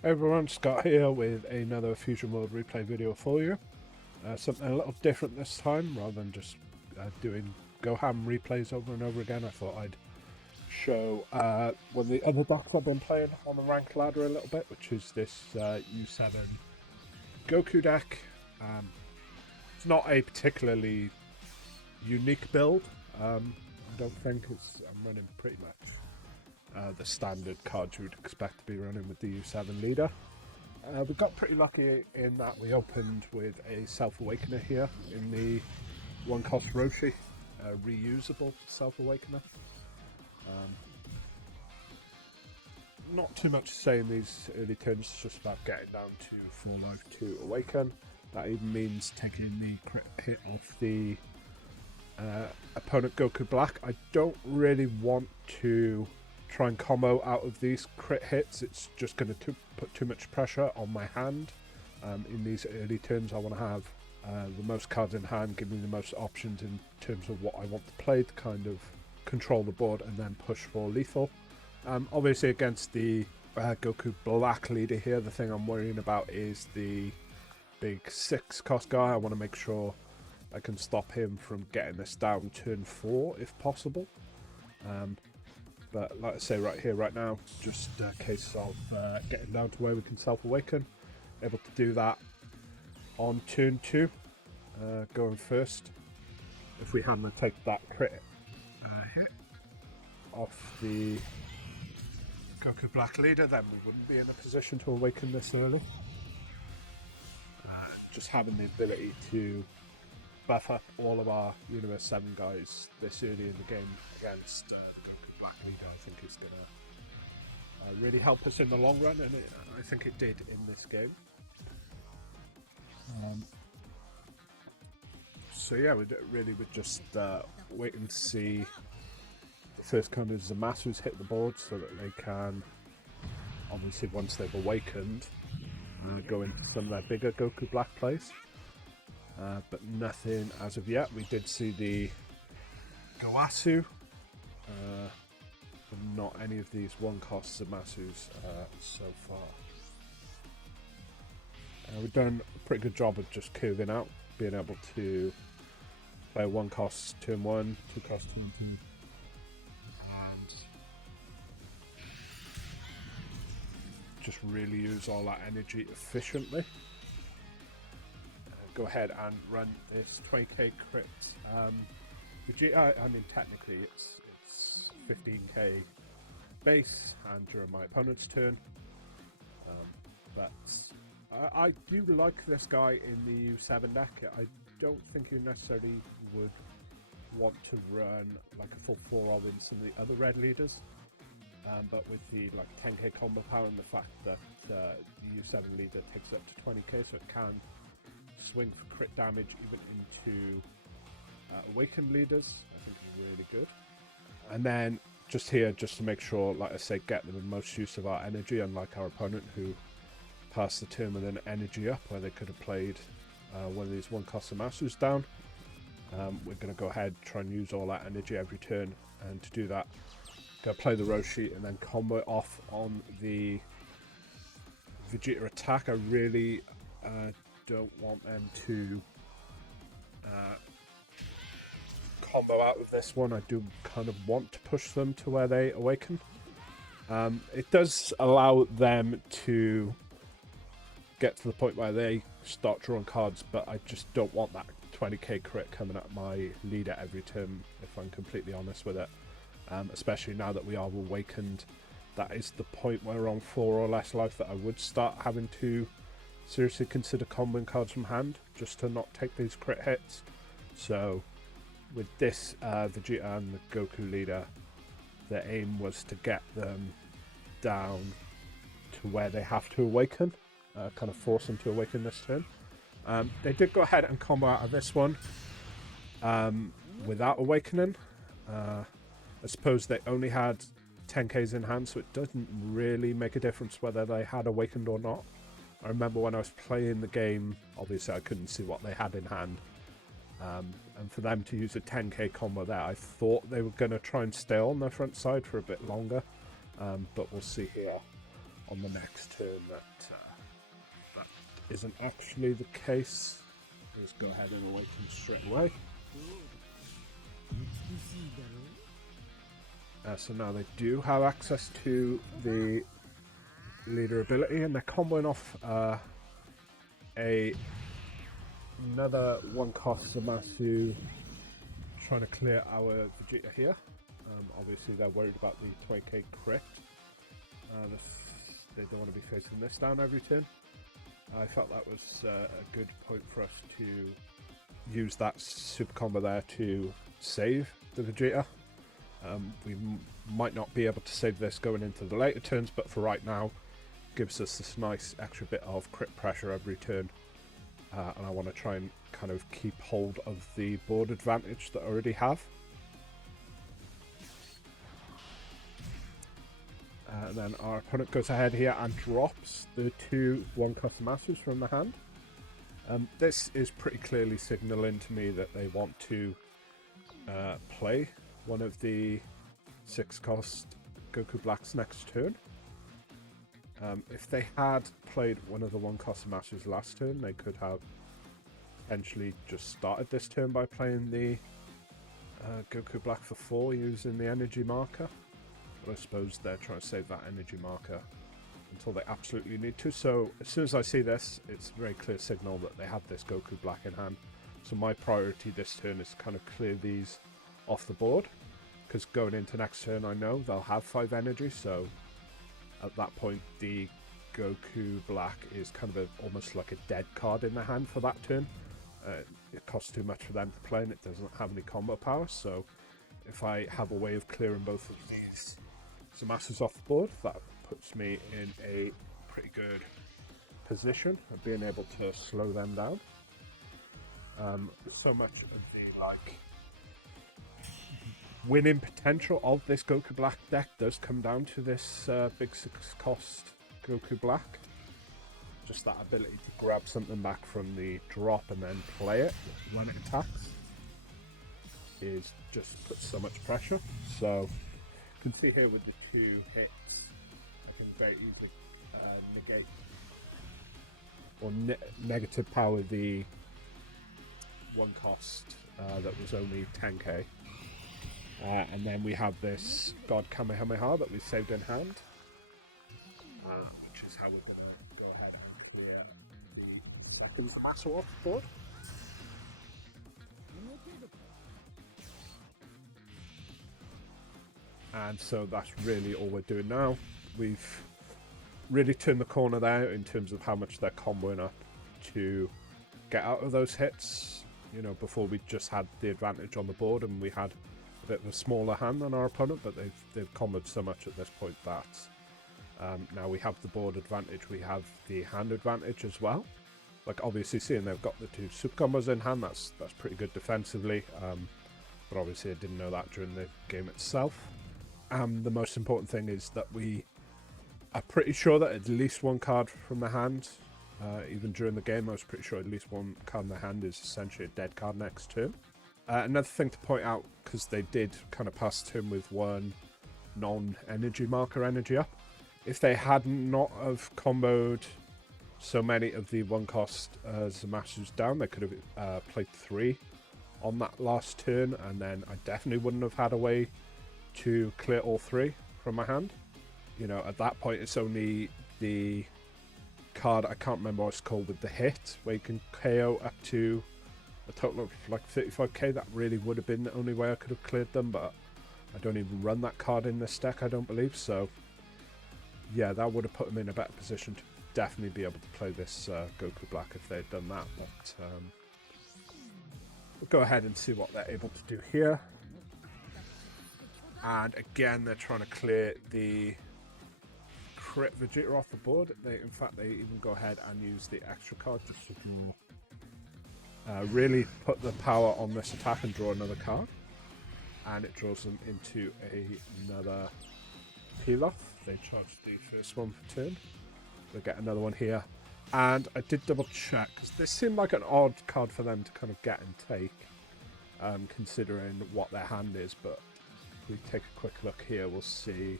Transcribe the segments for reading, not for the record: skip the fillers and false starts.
Hey everyone, Scott here with another Fusion World replay video for you. Something a little different this time, rather than just doing Goham replays over and over again. I thought I'd show one of the other decks I've been playing on the ranked ladder a little bit, which is this U7 Goku deck. It's not a particularly unique build. I don't think I'm running pretty much the standard cards you would expect to be running with the U7 leader. We got pretty lucky in that we opened with a Self-Awakener here in the one-cost Roshi, reusable Self-Awakener. Not too much to say in these early turns, it's just about getting down to 4 life to awaken. That even means taking the crit hit off the opponent Goku Black. I don't really want to try and combo out of these crit hits. It's just going to put too much pressure on my hand. In these early turns, I want to have the most cards in hand, give me the most options in terms of what I want to play to kind of control the board and then push for lethal. Obviously against the Goku Black leader here, the thing I'm worrying about is the big 6 cost guy. I want to make sure I can stop him from getting this down turn 4 if possible. But like I say, right here, right now, just a case of getting down to where we can self-awaken. Able to do that on turn 2, going first. If we happen to take that crit hit off the Goku Black leader, then we wouldn't be in a position to awaken this early. Just having the ability to buff up all of our Universe 7 guys this early in the game against the Goku Black leader, I think is going to really help us in the long run, and I think it did in this game. So yeah, we really would just wait and see the first kind of Zamasus hit the board so that they can, obviously once they've awakened, go into some of their bigger Goku Black plays. But nothing as of yet. We did see the Goasu, but not any of these one-cost Zamasus so far. We've done a pretty good job of just curving out, being able to play one-cost turn 1, 2-cost turn 2, and just really use all that energy efficiently. Go ahead and run this 20k crit. I mean, technically it's 15k base and during my opponent's turn, but I do like this guy in the U7 deck. I don't think you necessarily would want to run like a full 4 in some of the other red leaders, but with the like 10k combo power and the fact that the U7 leader takes up to 20k, so it can swing for crit damage even into awakened leaders, I think is really good. And then just here, just to make sure, like I say, get the most use of our energy, unlike our opponent who passed the turn with an energy up where they could have played one of these one-cost Zamasus down. We're going to go ahead, try and use all that energy every turn, and to do that, go play the Roshi and then combo it off on the Vegeta attack. I really don't want them to combo out with this one. I do kind of want to push them to where they awaken. It does allow them to get to the point where they start drawing cards, but I just don't want that 20k crit coming at my leader every turn, if I'm completely honest with it. Especially now that we are awakened, that is the point where we're on 4 or less life that I would start having to seriously consider comboing cards from hand just to not take these crit hits. So with this Vegeta and the Goku leader, the aim was to get them down to where they have to awaken, kind of force them to awaken this turn. They did go ahead and combo out of this one without awakening. I suppose they only had 10k's in hand, so it doesn't really make a difference whether they had awakened or not. I remember when I was playing the game, obviously I couldn't see what they had in hand. And for them to use a 10k combo there, I thought they were going to try and stay on their front side for a bit longer. But we'll see here. on the next turn that that isn't actually the case. Just go ahead and awaken straight away. So now they do have access to the leader ability, and they're comboing off another one cost Zamasu, trying to clear our Vegeta here. Obviously they're worried about the 20k crit. They don't want to be facing this down every turn. I felt that was a good point for us to use that super combo there to save the Vegeta. We might not be able to save this going into the later turns, but for right now, gives us this nice extra bit of crit pressure every turn. And I want to try and kind of keep hold of the board advantage that I already have. And then our opponent goes ahead here and drops the two one-cost masters from the hand. This is pretty clearly signaling to me that they want to play one of the 6-cost Goku Blacks next turn. If they had played one of the 1-cost masters last turn, they could have potentially just started this turn by playing the Goku Black for 4 using the energy marker. But I suppose they're trying to save that energy marker until they absolutely need to. So as soon as I see this, it's a very clear signal that they have this Goku Black in hand. So my priority this turn is to kind of clear these off the board, because going into next turn I know they'll have 5 energy, so at that point the Goku Black is kind of almost like a dead card in their hand for that turn. It costs too much for them to play and it doesn't have any combo power, so if I have a way of clearing both of these Zamasus off the board, that puts me in a pretty good position of being able to slow them down. So much of the winning potential of this Goku Black deck does come down to this big 6-cost Goku Black. Just that ability to grab something back from the drop and then play it when it attacks is just puts so much pressure. So you can see here with the 2 hits, I can very easily negate or negative power the 1-cost that was only 10k. And then we have this God Kamehameha that we saved in hand, which is how we're going to go ahead and clear the second Zamasu off the board. And so that's really all we're doing now. We've really turned the corner there in terms of how much they're comboing up to get out of those hits. You know, before we just had the advantage on the board and we had a bit of a smaller hand than our opponent, but they've comboed so much at this point that now we have the board advantage, we have the hand advantage as well. Like obviously seeing they've got the 2 super combos in hand, that's pretty good defensively, but obviously I didn't know that during the game itself. The most important thing is that we are pretty sure that at least 1 card from the hand, even during the game I was pretty sure at least 1 card in the hand is essentially a dead card next turn. Another thing to point out, because they did kind of pass turn with 1 non-energy marker energy up, if they had not have comboed so many of the 1-cost Zamasus down, they could have played 3 on that last turn, and then I definitely wouldn't have had a way to clear all 3 from my hand. You know, at that point it's only the card, I can't remember what it's called, with the hit, where you can KO up to a total of like 35k. That really would have been the only way I could have cleared them, but I don't even run that card in this deck, I don't believe. So yeah, that would have put them in a better position to definitely be able to play this Goku Black if they'd done that. But we'll go ahead and see what they're able to do here. And again, they're trying to clear the crit Vegeta off the board. In fact, they even go ahead and use the extra card just to draw, really put the power on this attack and draw another card. And it draws them into another Pilaf. They charge the first one for turn. They get another one here. And I did double check, because this seemed like an odd card for them to kind of get and take, considering what their hand is, but if we take a quick look here, we'll see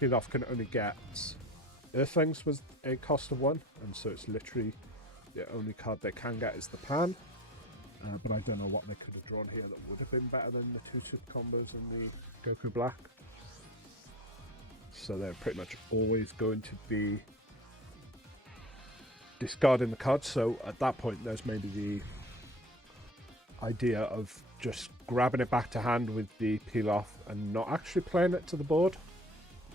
Pilaf can only get Earthlings with a cost of 1, and so it's literally the only card they can get is the Pan. But I don't know what they could have drawn here that would have been better than the 2 super combos in the Goku Black. So they're pretty much always going to be discarding the cards. So at that point, there's maybe the idea of just grabbing it back to hand with the Pilaf and not actually playing it to the board.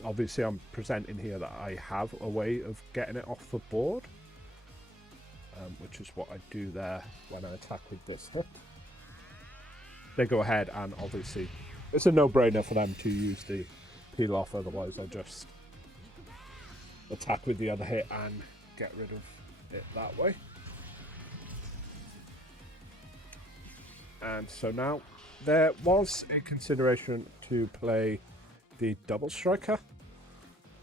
Obviously, I'm presenting here that I have a way of getting it off the board, which is what I do there when I attack with this hit. They go ahead and obviously it's a no-brainer for them to use the Pilaf, otherwise I'll just attack with the other hit and get rid of it that way. And so now there was a consideration to play the double striker,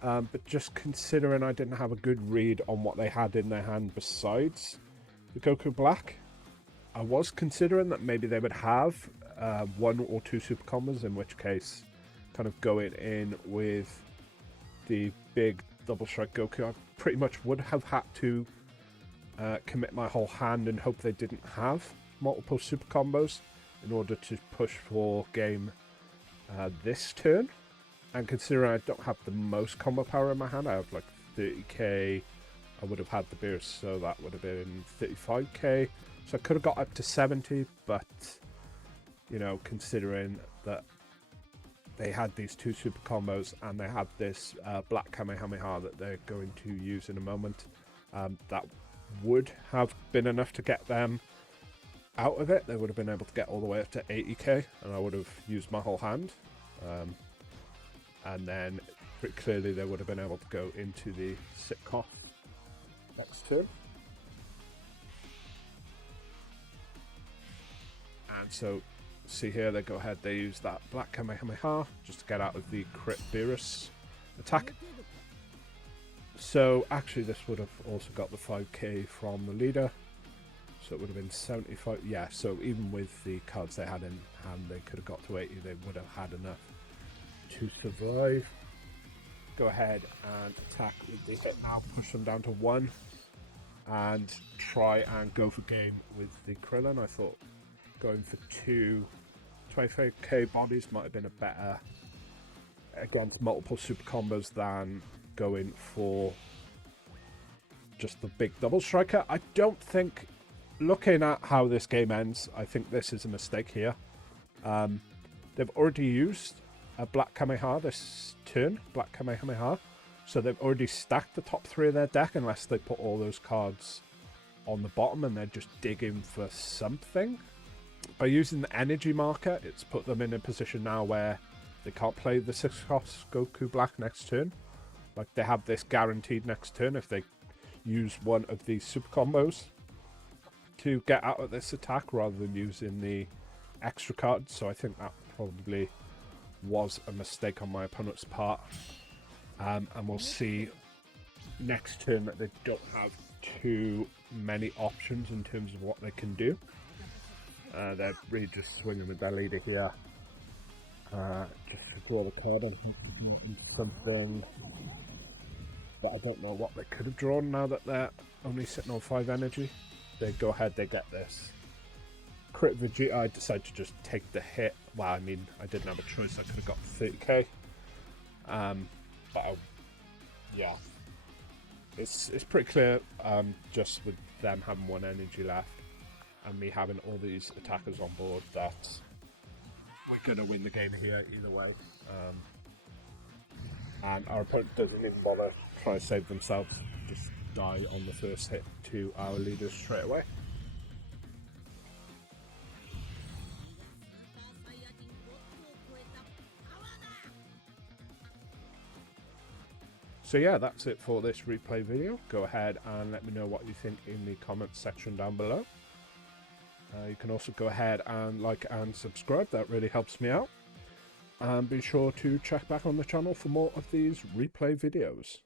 but just considering I didn't have a good read on what they had in their hand besides the Goku Black, I was considering that maybe they would have 1 or 2 super combos, in which case kind of going in with the big double strike Goku, I pretty much would have had to commit my whole hand and hope they didn't have multiple super combos in order to push for game this turn. And considering I don't have the most combo power in my hand, I have like 30k, I would have had the burst, so that would have been 35k, so I could have got up to 70, but you know, considering that they had these 2 super combos and they had this Black Kamehameha that they're going to use in a moment, that would have been enough to get them out of it. They would have been able to get all the way up to 80k, and I would have used my whole hand. And then pretty clearly they would have been able to go into the sitcom next turn. And so, see here, they go ahead, they use that Black Kamehameha just to get out of the crit Beerus attack. So actually this would have also got the 5k from the leader. So it would have been 75, yeah, so even with the cards they had in hand, they could have got to 80, they would have had enough to survive. Go ahead and attack with the hit now, push them down to 1, and try and go for game with the Krillin. I thought going for 2 25k bodies might have been a better against multiple super combos than going for just the big double striker. I don't think, looking at how this game ends, I think this is a mistake here. They've already used a Black Kamehameha this turn, Black Kamehameha, so they've already stacked the top 3 of their deck unless they put all those cards on the bottom and they're just digging for something. By using the energy marker, it's put them in a position now where they can't play the 6-cost Goku Black next turn. Like, they have this guaranteed next turn if they use one of these super combos to get out of this attack rather than using the extra cards. So I think that probably was a mistake on my opponent's part. And we'll see next turn that they don't have too many options in terms of what they can do. They're really just swinging with their leader here. Just to draw the card on something that I don't know what they could have drawn now that they're only sitting on 5 energy. They go ahead, they get this crit Vegeta. I decided to just take the hit. Well, I mean, I didn't have a choice. I could have got 30k. But yeah, it's pretty clear. Just with them having 1 energy left and me having all these attackers on board, that we're gonna win the game here either way. And our opponent doesn't even bother trying to save themselves, just die on the first hit to our leaders straight away. So yeah, that's it for this replay video. Go ahead and let me know what you think in the comments section down below. You can also go ahead and like and subscribe, that really helps me out. And be sure to check back on the channel for more of these replay videos.